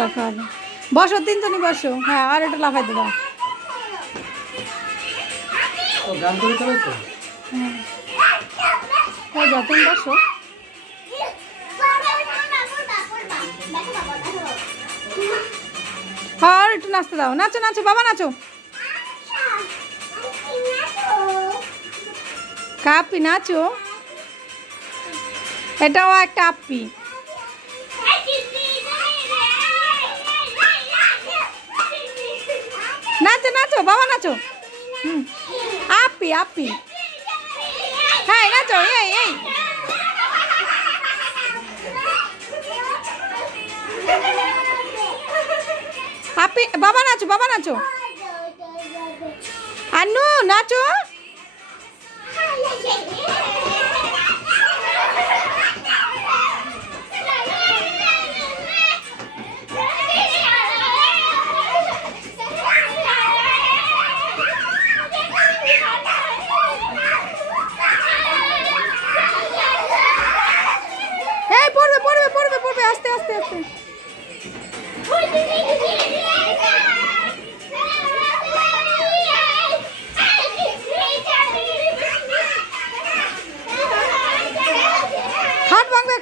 রাখো বসো তিনজনই বসো হ্যাঁ আর একটু লাফাইতে দাও গান করে চলো তো হ্যাঁ যাও তুমি বসো আর একটু নাচতে দাও নাচো নাচো বাবা নাচো কাপি নাচো এটাও একটা আপি নাচো নাচো বাবা নাচো আপি আপি হ্যাঁ নাচো এই এই আপি বাবা নাচো আন্নু নাচো পড়বে আস্তে আস্তে আস্তে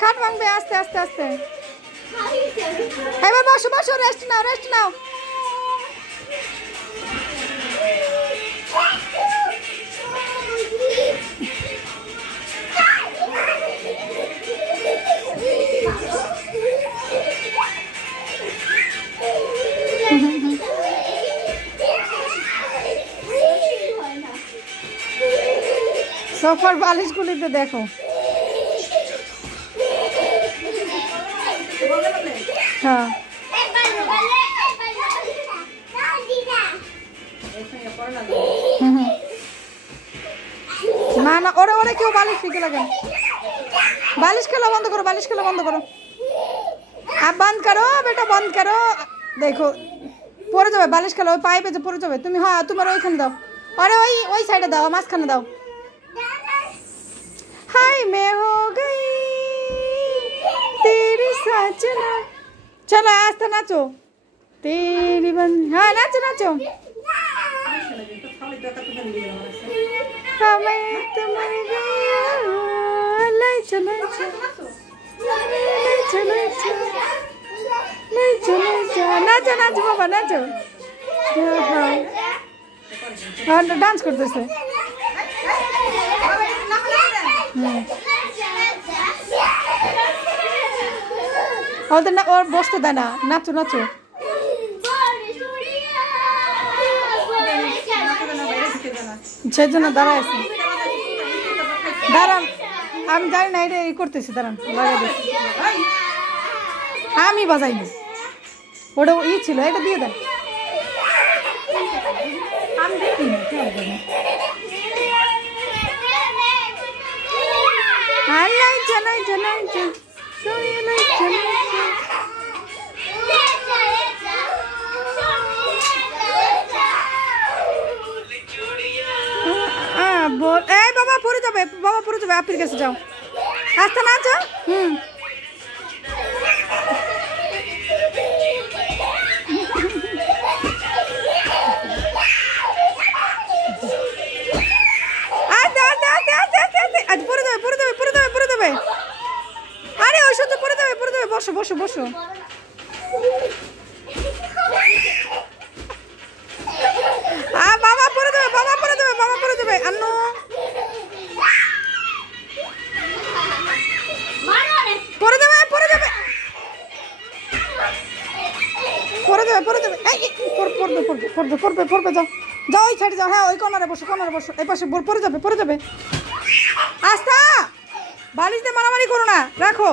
খাট ভাঙবে আস্তে আস্তে আস্তে এবার বসো বসো রেস্ট নাও সোফার বালিশগুলিতে দেখো হ্যাঁ না না ওরা কেউ বালিশ ফিকে লাগে बालिश खेला बंद करो आप बंद करो बेटा बंद करो देखो पड़े जाबे बालिश खेला ओई पाइपे जे पड़े जाबे तुम हाँ तुम्हारे ओइखाने दाओ अरे ओई साइडे दाओ माঝখানে दाओ हाय मैं हो गई तेरी साजना चलो आस्ते नाचो तेरी बन हाँ नाचो नाचो मैं तुम्हारे नाचो बाबा नाचो डांस करते और बसते देना नाचो नाचो সেজন্য দাঁড়ায় আছে দাঁড়ান আমি জানি না এটা করতেছি দাঁড়ান লাগাই দিচ্ছি আমি বাজাইনি ওটা ছিল এটা দিয়ে দেন আমি দেখি बाबा पड़े जाबे आपिर काছে যাও আস্তে নাচো আস্তে আজ পড়ে যাবে আরে ওই শুধু পড়ে যাবে বসো বাবা পড়ে যাবে আন্নু পড়বে যাও ওই সাইডে যাও হ্যাঁ ওই কর্নারে বসো এই পাশে পড়ে যাবে আস্তা বালিশ দিয়ে মারামারি করো না রাখো